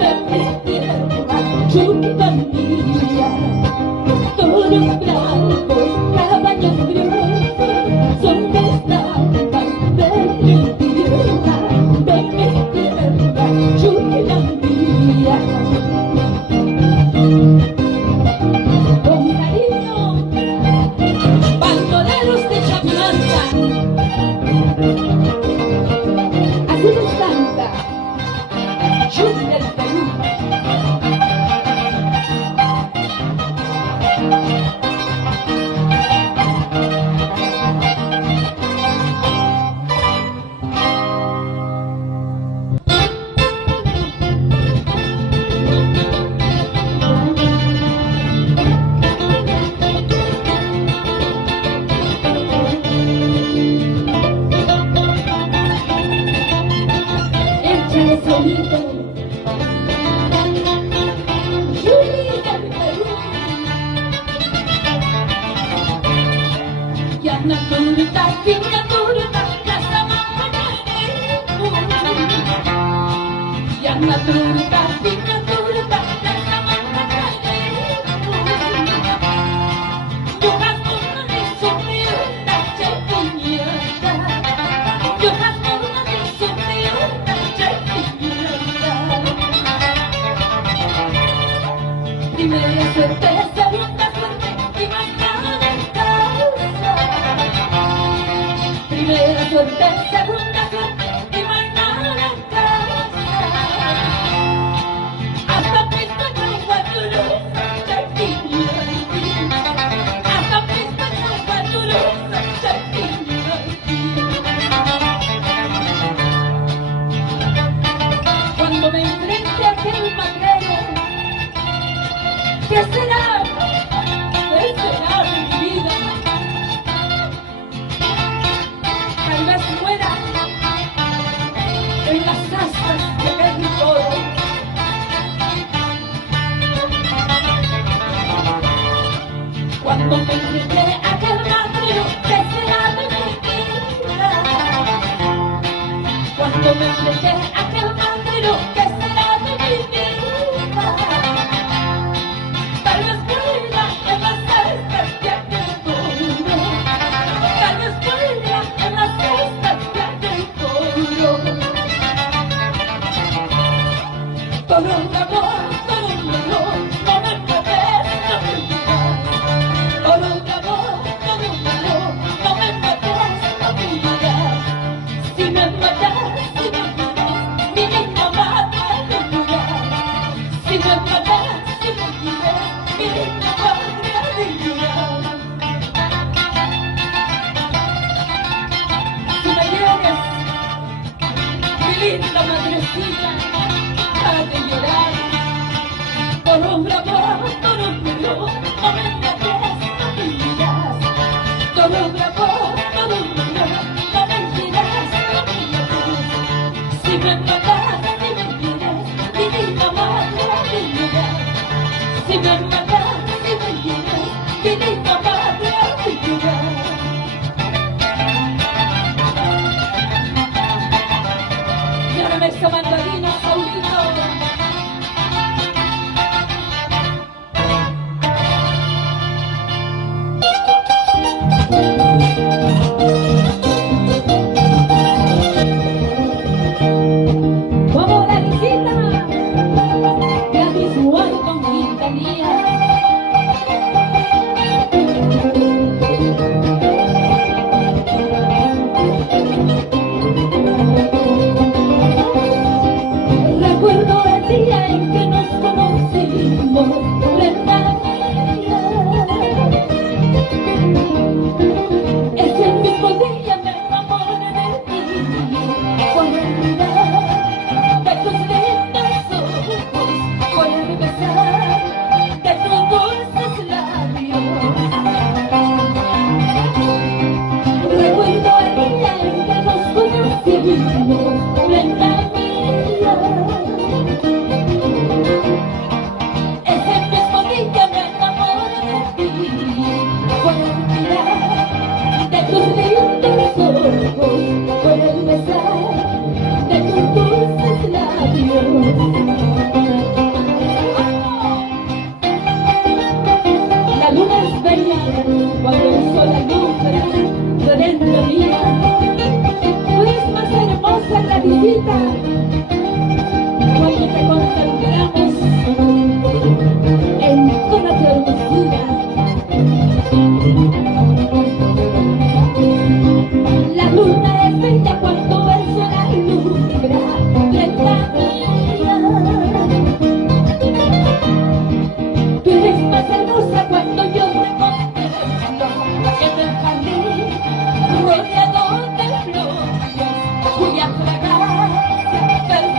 de mi tierra, lluvia mía. Todos los blancos, caballos gruesos, son de estampas de mi tierra, lluvia mía. Con cariño, bandoleros de Chacmanta, así nos canta lluvia del Perú. Échale solito, lluvia del Perú. Yana turta, piña turta, la samana Yana turta, piña turta, la samana Yogas una de sumierta, chepiñata. Yogas una de sumierta, chepiñata. Primera suerte, segunda suerte, y más nada en causa. Primera suerte, segunda suerte, y más nada en causa. Hasta pista no guaturosa, chepiñata. Hasta pista no guaturosa, chepiñata. Cuando me enfrente a aquel magrero, ¿qué será? ¿Qué será de mi vida? Tal vez muera en las astas de aquel toro. Cuando me enfrente a aquel magrero, ¿qué será de mi vida? Cuando me enfrente a aquel magrero, ¿qué será de mi vida? Tal vez muera en las astas de aquel toro. Tal vez muera en las astas de aquel toro. Toro bravo, no me mates, no me digas. Toro bravo, no me mates, no me digas. Si me matas, mi niña madre de llorar. Si me matas, mi niña madre de llorar. Si me hieres, mi linda madrecita, ha de llorar. Toro bravo, no me mates, no me digas. Toro bravo, no me giras, no me mates. Si me matas, mi niña madre de llorar. Si me matas, mi niña madre de llorar. Y ahora me está mandarina, Saulito. Como la visita de a mi Juan con Quintanilla. Recuerdo el día en que nos conocimos, Brenda mía. Ese mismo día me enamoré de ti, por el mirar de tus lindos ojos, por el besar de tus dulces labios. Recuerdo el día en que nos conocimos, Brenda mía. Ese mismo día me enamoré de ti, por el mirar de tus lindos ojos, por el besar de tus dulces labios. Cuando te contemplamos en toda tu hermosura, la luna es bella cuando el sol alumbra la mía. Tú eres más hermosa cuando yo te contemplo en el jardín rodeado de flores cuya fragancia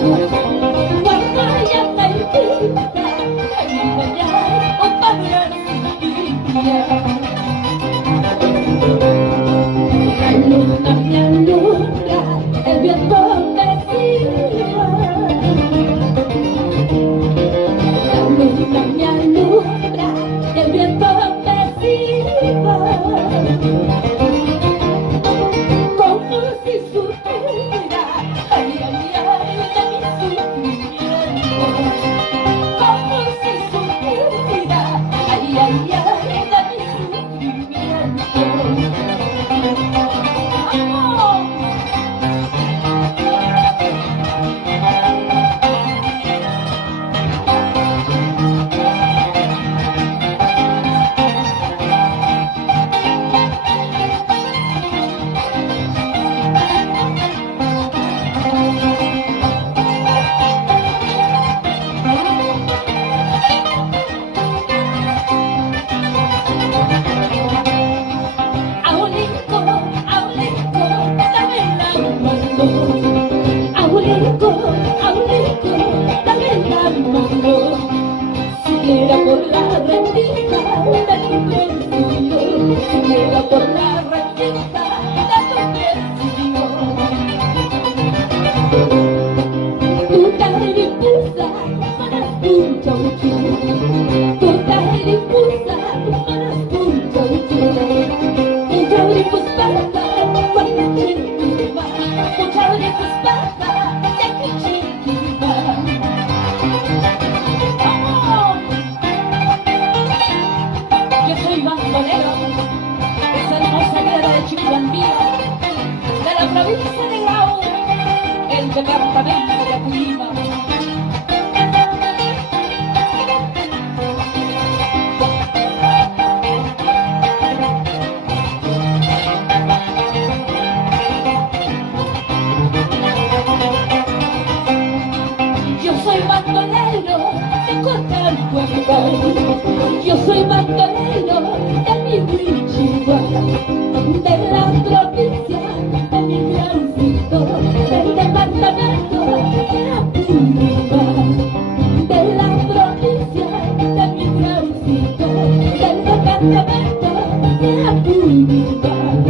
cuando haya caída, ayudará o parar sin día. La luna me alumbra, el viento me silba. La luna me alumbra, el viento me silba. Como si supiera, ay, ay, ay, de mi sufrimiento. Como si supiera, ay, ay, ay, de mi sufrimiento. ¡Vamos! Abuelito, abuelito, dame la mano. Abuelito, abuelito, dame la mano. Siguiera por la rendija de tu bolsillo, siguiera por la rendija de tu bolsillo. Tu caripusa, manas puncha uchu. Tu caripusa, manas puncha uchu. Muchos pata, cuando chiquita, muchos pata, ya que chiquita. ¡Vamos! Yo soy bandolero, esa hermosa guerra de Chihuahua, de la provincia de Grau, el departamento de Apurímac. Yo soy bandolero de Cotalhuacán, yo soy bandolero de mi Huichigua, de la provincia de mi Graucito, del departamento de Apurímac, de la provincia de mi Graucito, del departamento de Apurímac.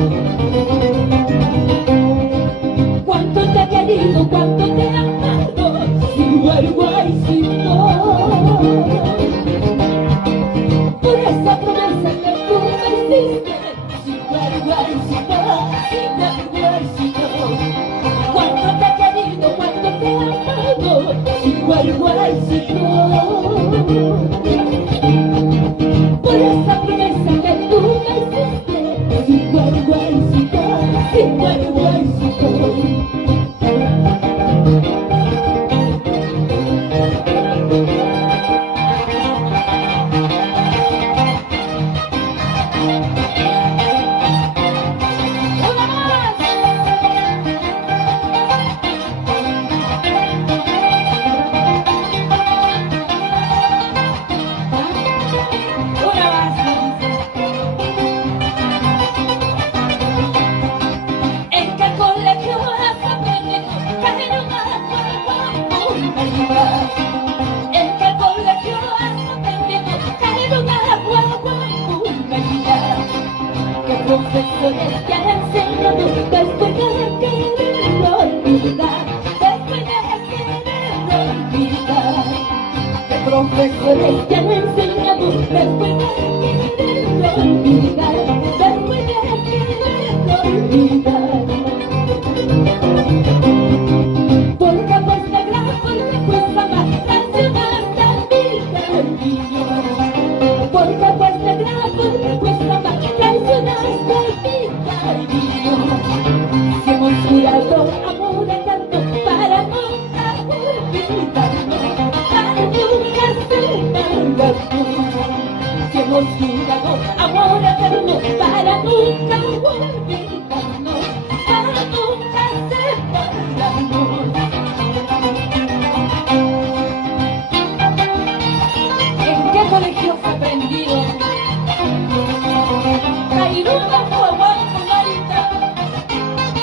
Cuánto te he querido, cuánto te he amado, sin guayguaycito. Por esa promesa que tú me hiciste, sin guayguaycito, sin guayguaycito. Cuánto te he querido, cuánto te he amado, sin guayguaycito. Por esa promesa que tú me hiciste, sin guayguaycito, sin guayguaycito. ¡Una más! ¡Una más! ¿En qué colegio has aprendido caer una guagua? ¿En qué colegio has aprendido caer una guagua? ¿Qué profesores te han enseñado después de quererlo olvidar? Después de quererlo olvidar. ¿Qué profesores te han enseñado después de quererlo olvidar? Después de quererlo olvidar. Porque pues negra, porque pues mamá, traicionaste a mi cariño. Porque pues negra, porque pues mamá, traicionaste a mi cariño. Si hemos jurado amor eterno para nunca olvidarnos, para nunca separarnos. Si hemos jurado amor eterno para nunca olvidarnos, para nunca separarnos. ¿En qué colegio has aprendido? Cairuna, Juan, Marita,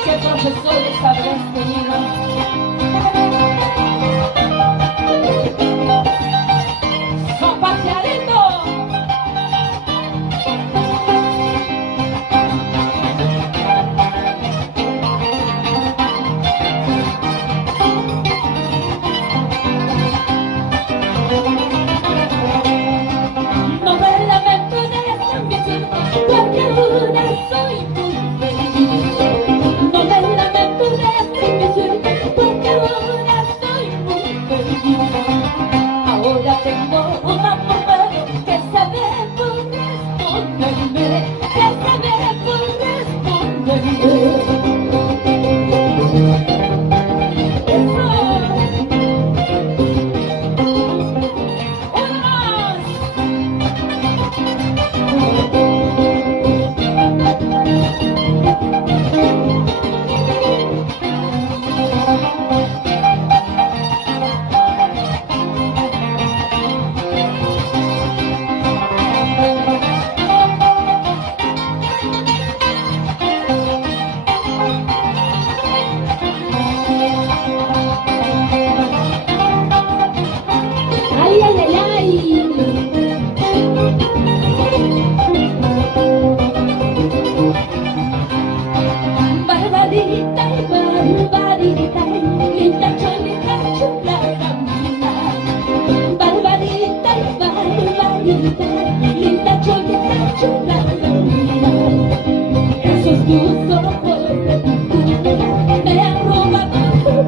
¿qué profesores habrás tenido?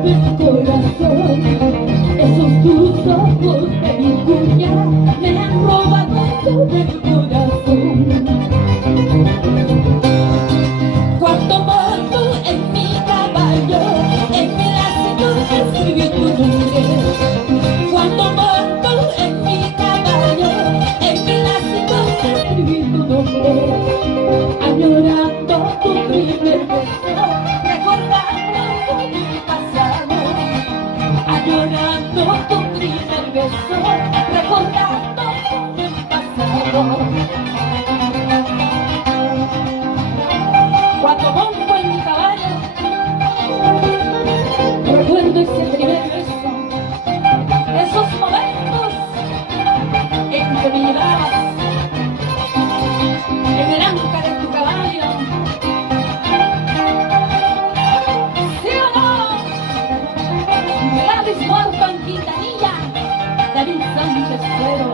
de tu corazón. Esos tus ojos de mi puñal me han robado todo de tu corazón. Cuando monto en mi caballo, en mi lazo escribí tu nombre. Cuando monto en mi caballo, en mi lazo escribí tu nombre. Añorando tu primer beso, recordando mi pasado. Añorando tu primer beso, recordando mi pasado. Cuando monto en mi caballo, recuerdo ese primer beso, esos momentos en que me llevabas en el anca de tu caballo. ¿Sí o no? Gladys Morton Quintanilla, David Sánchez Cuero.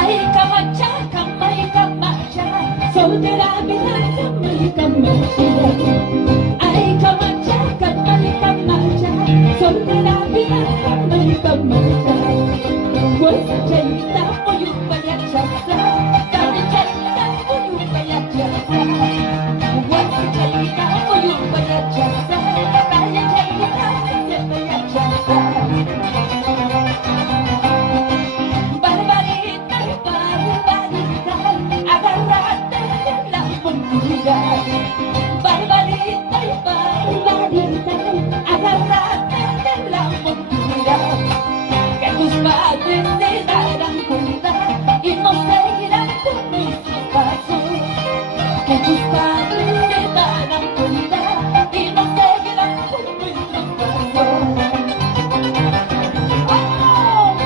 Ay, Camacha, Camacha, soltera vida, Camacha. Ay, Camacha, Camacha, soltera vida, Camacha. Pues chaita, pollo, payachaza, dale chaita, pollo, payachaza. Pues chaita, pollo, payachaza, dale chaita, payachaza. Barbarita, barbarita, agárrate de la montura. Barbarita, barbarita, agárrate de la montura. Que tus padres te darán cuenta y no seguirán por nuestros pasos. Que tus padres te darán cuenta y no seguirán por nuestros pasos. ¡Oh!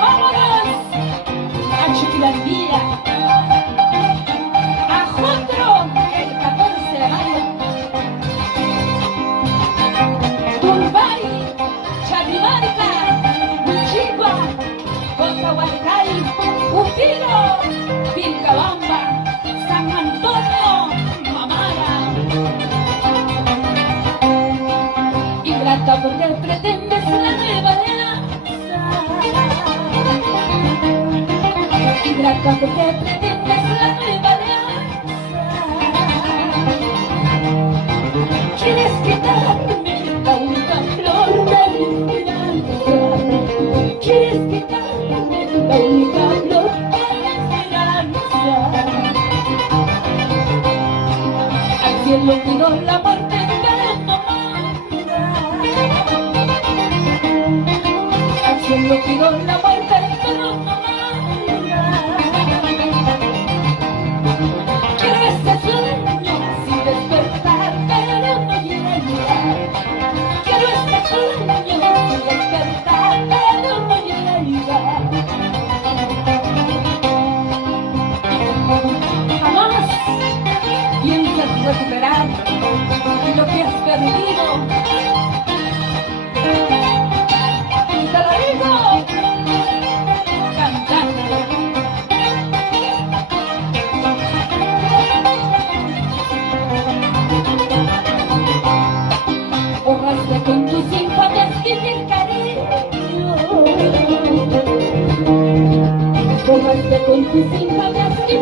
¡Vámonos! A Chiquilandía, a Jotro, el 14 de mayo. Turbay, Chavimarca, Uchigua, Cotahualcay, Upiro, Vilcabamba, San Antonio, Mamara. Ingrata porque pretendes la nueva alianza. Ingrata porque pretendes la nueva alianza. Quieres quitarme la única flor de mi esperanza. Quieres quitarme la única flor de mi esperanza. Al cielo pido la muerte pero no manda. Al cielo pido la muerte pero no manda. Quiero ese sueño sin despertar pero no llega. Quiero ese sueño sin despertar pero no llega. Jamás piensas recuperar lo que has perdido. Y te lo digo cantando. Borraste con tus infames y sin cariño. Borraste con tus infames y